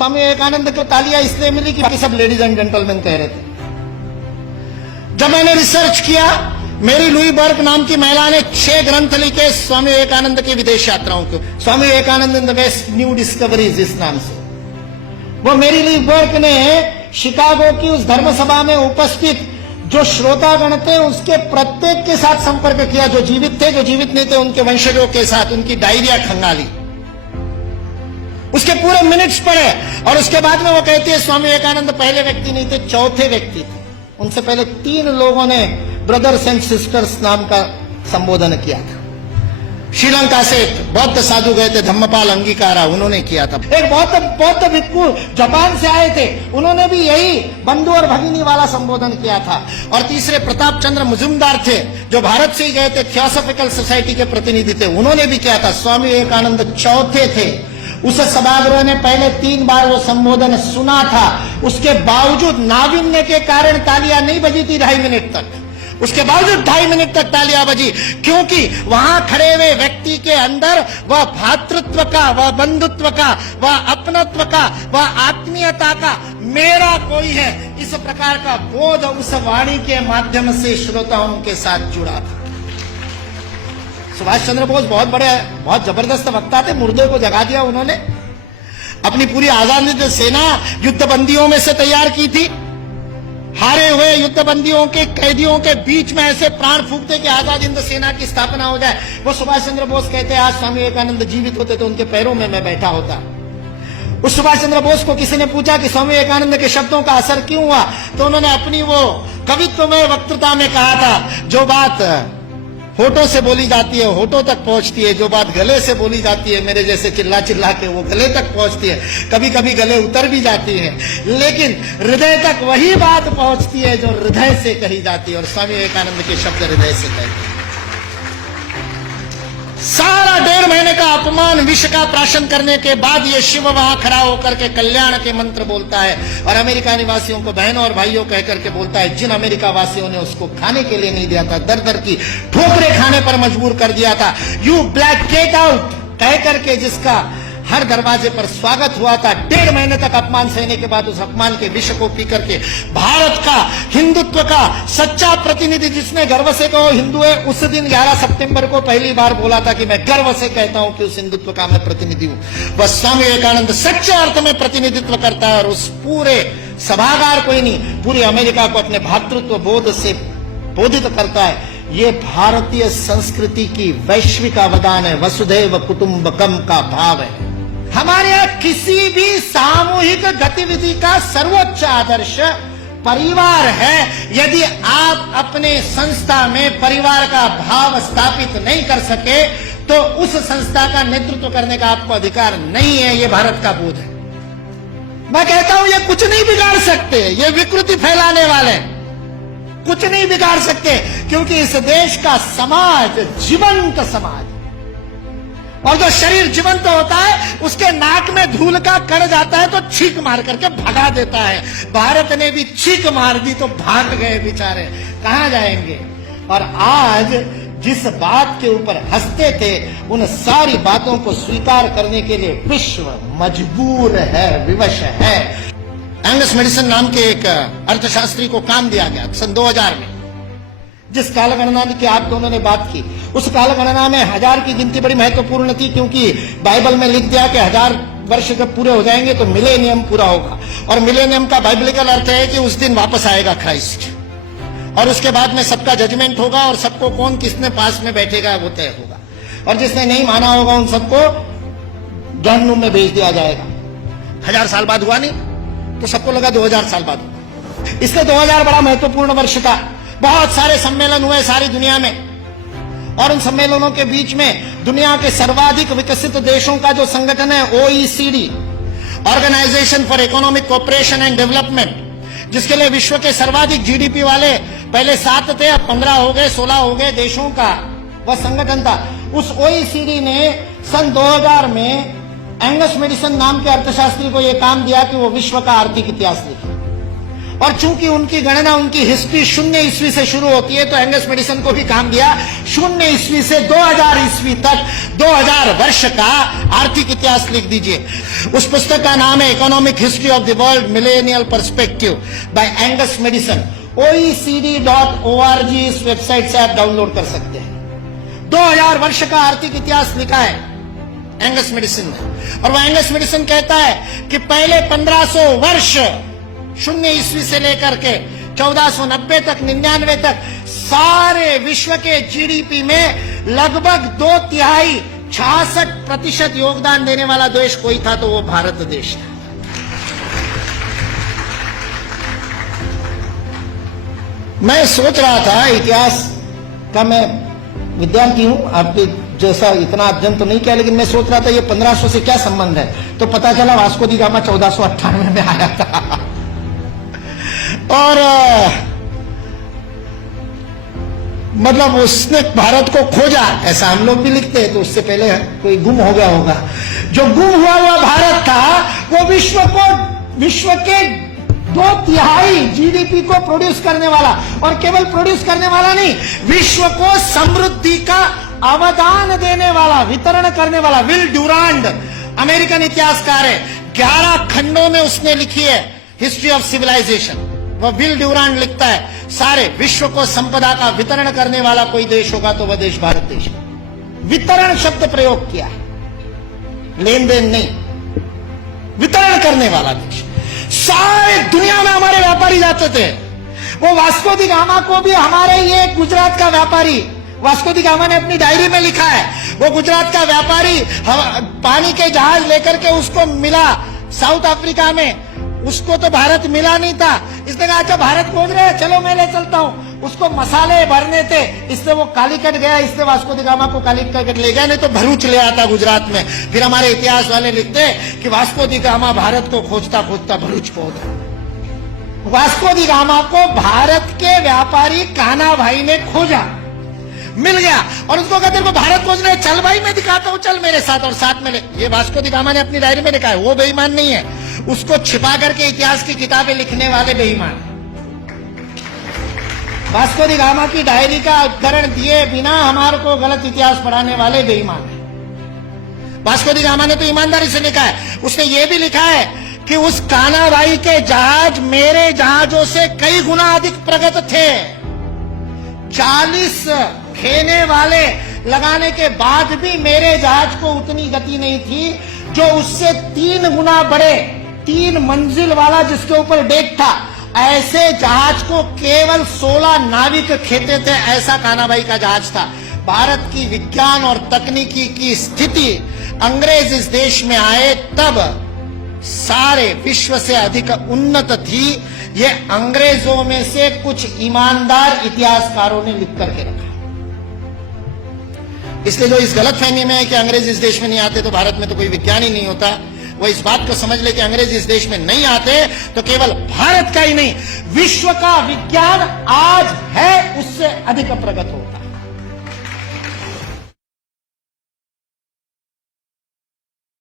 स्वामी विवेकानंद को तालियां इसलिए मिली कि बाकी सब लेडीज एंड जेंटलमैन कह रहे थे। जब मैंने रिसर्च किया, मेरी लुई बर्क नाम की महिला ने 6 ग्रंथ लिखे स्वामी विवेकानंद की विदेश यात्राओं को, Swami Vivekananda in the West new discoveries इस नाम से। वो मेरी लुई बर्क ने शिकागो की उस धर्म सभा में उपस्थित जो श्रोतागण थे उसके प्रत्येक के साथ संपर्क किया, जो जीवित थे, जो जीवित नहीं थे उनके वंशजों के साथ, उनकी डायरिया खंगाली, उसके पूरे मिनट्स पढ़े। और उसके बाद में वो कहती है स्वामी विवेकानंद पहले व्यक्ति नहीं थे, चौथे व्यक्ति थे। उनसे पहले 3 लोगों ने ब्रदर्स एंड सिस्टर्स नाम का संबोधन किया था। श्रीलंका से बौद्ध साधु गए थे, धम्मपाल अंगीकारा, उन्होंने किया था। एक बौद्ध भिक्षु जापान से आए थे, उन्होंने भी यही बंधु और भगिनी वाला संबोधन किया था। और तीसरे प्रताप चंद्र मुजुमदार थे, जो भारत से ही गए थे, थियोसॉफिकल सोसाइटी के प्रतिनिधि थे, उन्होंने भी किया था। स्वामी विवेकानंद चौथे थे। उस सभागृह ने पहले 3 बार वो संबोधन सुना था, उसके बावजूद नाविन्य के कारण तालियां नहीं बजी थी 2.5 मिनट तक। उसके बावजूद 2.5 मिनट तक तालियां बजी, क्योंकि वहां खड़े हुए व्यक्ति के अंदर वह भातृत्व का, वह बंधुत्व का, वह अपनत्व का, वह आत्मीयता का मेरा कोई है, इस प्रकार का बोध उस वाणी के माध्यम से श्रोताओं के साथ जुड़ा था। सुभाष चंद्र बोस बहुत जबरदस्त वक्ता थे, मुर्दे को जगा दिया उन्होंने। अपनी पूरी आजादी सेना युद्धबंदियों में से तैयार की थी। हारे हुए युद्धबंदियों के कैदियों के बीच में ऐसे प्राण फूंकते कि आजाद हिंद सेना की स्थापना हो जाए। वो सुभाष चंद्र बोस कहते हैं आज स्वामी विवेकानंद जीवित होते तो उनके पैरों में मैं बैठा होता। उस सुभाष चंद्र बोस को किसी ने पूछा कि स्वामी विवेकानंद के शब्दों का असर क्यों हुआ, तो उन्होंने अपनी वो कवित्वमय वक्तृता में कहा था, जो बात होठों से बोली जाती है होठों तक पहुंचती है, जो बात गले से बोली जाती है मेरे जैसे चिल्ला चिल्ला के वो गले तक पहुंचती है, कभी कभी गले उतर भी जाती है, लेकिन हृदय तक वही बात पहुंचती है जो हृदय से कही जाती है। और स्वामी विवेकानंद के शब्द हृदय से कहे। सारा 1.5 महीने का अपमान विष का प्राशन करने के बाद ये शिव वहां खड़ा होकर के कल्याण के मंत्र बोलता है और अमेरिका निवासियों को बहनों और भाइयों कह करके बोलता है, जिन अमेरिका वासियों ने उसको खाने के लिए नहीं दिया था, दर दर की ठोकरें खाने पर मजबूर कर दिया था, यू ब्लैक गेट आउट कह करके जिसका हर दरवाजे पर स्वागत हुआ था, 1.5 महीने तक अपमान सहने के बाद उस अपमान के विष को पी करके भारत का हिंदुत्व का सच्चा प्रतिनिधि जिसने गर्व से कहो हिंदू है, उस दिन 11 सितंबर को पहली बार बोला था कि मैं गर्व से कहता हूं कि उस हिंदुत्व का मैं प्रतिनिधि हूं। बस स्वामी विवेकानंद सच्चे अर्थ में प्रतिनिधित्व करता है और उस पूरे सभागार को ही नहीं, पूरी अमेरिका को अपने भातृत्व बोध से बोधित करता है। ये भारतीय संस्कृति की वैश्विक अवदान है, वसुधैव कुटुंबकम का भाव है। हमारे यहां किसी भी सामूहिक गतिविधि का सर्वोच्च आदर्श परिवार है। यदि आप अपने संस्था में परिवार का भाव स्थापित नहीं कर सके तो उस संस्था का नेतृत्व करने का आपको अधिकार नहीं है। ये भारत का बोध है। मैं कहता हूं ये कुछ नहीं बिगाड़ सकते, ये विकृति फैलाने वाले कुछ नहीं बिगाड़ सकते, क्योंकि इस देश का समाज जीवंत समाज, और जो शरीर जीवंत होता है उसके नाक में धूल का कण जाता है तो छींक मार करके भगा देता है। भारत ने भी छींक मार दी तो भाग गए बेचारे, कहां जाएंगे। और आज जिस बात के ऊपर हंसते थे उन सारी बातों को स्वीकार करने के लिए विश्व मजबूर है, विवश है। एंगस मेडिसन नाम के एक अर्थशास्त्री को काम दिया गया सन 2000 में। जिस कालगणना की आप दोनों ने बात की, उस कालगणना में 1000 की गिनती बड़ी महत्वपूर्ण थी, क्योंकि बाइबल में लिख दिया कि 1000 वर्ष जब पूरे हो जाएंगे तो मिलेनियम पूरा होगा। और मिलेनियम का बाइबलिकल अर्थ है कि उस दिन वापस आएगा क्राइस्ट, और उसके बाद में सबका जजमेंट होगा और सबको कौन किसने पास में बैठेगा वो तय होगा, और जिसने नहीं माना होगा उन सबको जहन्नुम में भेज दिया जाएगा। 1000 साल बाद हुआ नहीं तो सबको लगा 2000 साल बाद हुआ। इसलिए 2000 बड़ा महत्वपूर्ण वर्ष था। बहुत सारे सम्मेलन हुए सारी दुनिया में, और उन सम्मेलनों के बीच में दुनिया के सर्वाधिक विकसित देशों का जो संगठन है OECD, organisation for economic cooperation and development, जिसके लिए विश्व के सर्वाधिक GDP वाले पहले 7 थे, अब 15 हो गए, 16 हो गए देशों का वह संगठन था। उस OECD ने सन 2000 में एंगस मेडिसन नाम के अर्थशास्त्री को यह काम दिया कि वो विश्व का आर्थिक इतिहास लिखे। और चूंकि उनकी गणना, उनकी हिस्ट्री 0 ईस्वी से शुरू होती है, तो एंगस मैडिसन को भी काम दिया 0 ईस्वी से 2000 ईस्वी तक 2000 वर्ष का आर्थिक इतिहास लिख दीजिए। उस पुस्तक का नाम है economic history of the world millennial perspective by Angus Maddison. OECD.org इस वेबसाइट से आप डाउनलोड कर सकते हैं। 2000 वर्ष का आर्थिक इतिहास लिखा है एंगस मैडिसन ने। और वह एंगस मैडिसन कहता है कि पहले 1500 वर्ष 0 ईस्वी से लेकर के 1490 तक 99 तक सारे विश्व के जीडीपी में लगभग 2/3 66% योगदान देने वाला देश कोई था तो वो भारत देश था। मैं सोच रहा था, इतिहास का मैं विद्यार्थी हूं, आपके जैसा इतना अध्ययन तो नहीं किया, लेकिन मैं सोच रहा था ये 1500 से क्या संबंध है। तो पता चला वास्को दी गामा 1498 में आया था और मतलब उसने भारत को खोजा, ऐसा हम लोग भी लिखते हैं। तो उससे पहले कोई गुम हो गया होगा। जो गुम हुआ भारत था वो विश्व के 2/3 जीडीपी को प्रोड्यूस करने वाला, और केवल प्रोड्यूस करने वाला नहीं, विश्व को समृद्धि का अवदान देने वाला, वितरण करने वाला। विल ड्यूरांड अमेरिकन इतिहासकार है, 11 खंडों में उसने लिखी है हिस्ट्री ऑफ सिविलाइजेशन। वह विल ड्यूरांड लिखता है सारे विश्व को संपदा का वितरण करने वाला कोई देश होगा तो वह देश भारत देश है। वितरण शब्द प्रयोग किया है, लेन देन नहीं, वितरण करने वाला देश। सारे दुनिया में हमारे व्यापारी जाते थे। वो वास्को दी गामा को भी हमारे ये गुजरात का व्यापारी, वास्को दी गामा ने अपनी डायरी में लिखा है, वो गुजरात का व्यापारी पानी के जहाज लेकर के उसको मिला साउथ अफ्रीका में। उसको तो भारत मिला नहीं था। इसने कहा अच्छा भारत खोज रहे हैं, चलो मैं ले चलता हूं। उसको मसाले भरने थे, इससे वो कालीकट गया, इससे वास्को दी गामा को कालीकट ले गया, नहीं तो भरूच ले आता गुजरात में। फिर हमारे इतिहास वाले लिखते कि वास्को दी गामा भारत को खोजता खोजता भरूच पहुंच गया। वास्को दी गामा को भारत के व्यापारी कान्हा भाई ने खोजा, मिल गया, और उसको कहते को भारत खोज रहे, चल भाई मैं दिखाता हूं, चल मेरे साथ, और साथ में ले। ये वास्को दी गामा ने अपनी डायरी में लिखा है, वो बेईमान नहीं है, उसको छिपा करके इतिहास की किताबें लिखने वाले बेईमान। वास्को दी गामा की डायरी का उद्धरण दिए बिना हमारे को गलत इतिहास पढ़ाने वाले बेईमान है। वास्को दी गामा ने तो ईमानदारी से लिखा है। उसने ये भी लिखा है कि उस कान्हा भाई के जहाज मेरे जहाजों से कई गुना अधिक प्रगत थे। 40 खेने वाले लगाने के बाद भी मेरे जहाज को उतनी गति नहीं थी जो उससे 3 गुना बड़े, 3 मंजिल वाला जिसके ऊपर डेक था, ऐसे जहाज को केवल 16 नाविक खेते थे। ऐसा कान्हा भाई का जहाज था। भारत की विज्ञान और तकनीकी की स्थिति अंग्रेज इस देश में आए तब सारे विश्व से अधिक उन्नत थी। ये अंग्रेजों में से कुछ ईमानदार इतिहासकारों ने लिख करके रखा। इसलिए जो इस गलतफहमी में है कि अंग्रेज इस देश में नहीं आते तो भारत में तो कोई विज्ञान ही नहीं होता, वो इस बात को समझ ले कि अंग्रेज इस देश में नहीं आते तो केवल भारत का ही नहीं, विश्व का विज्ञान आज है उससे अधिक प्रगत हो।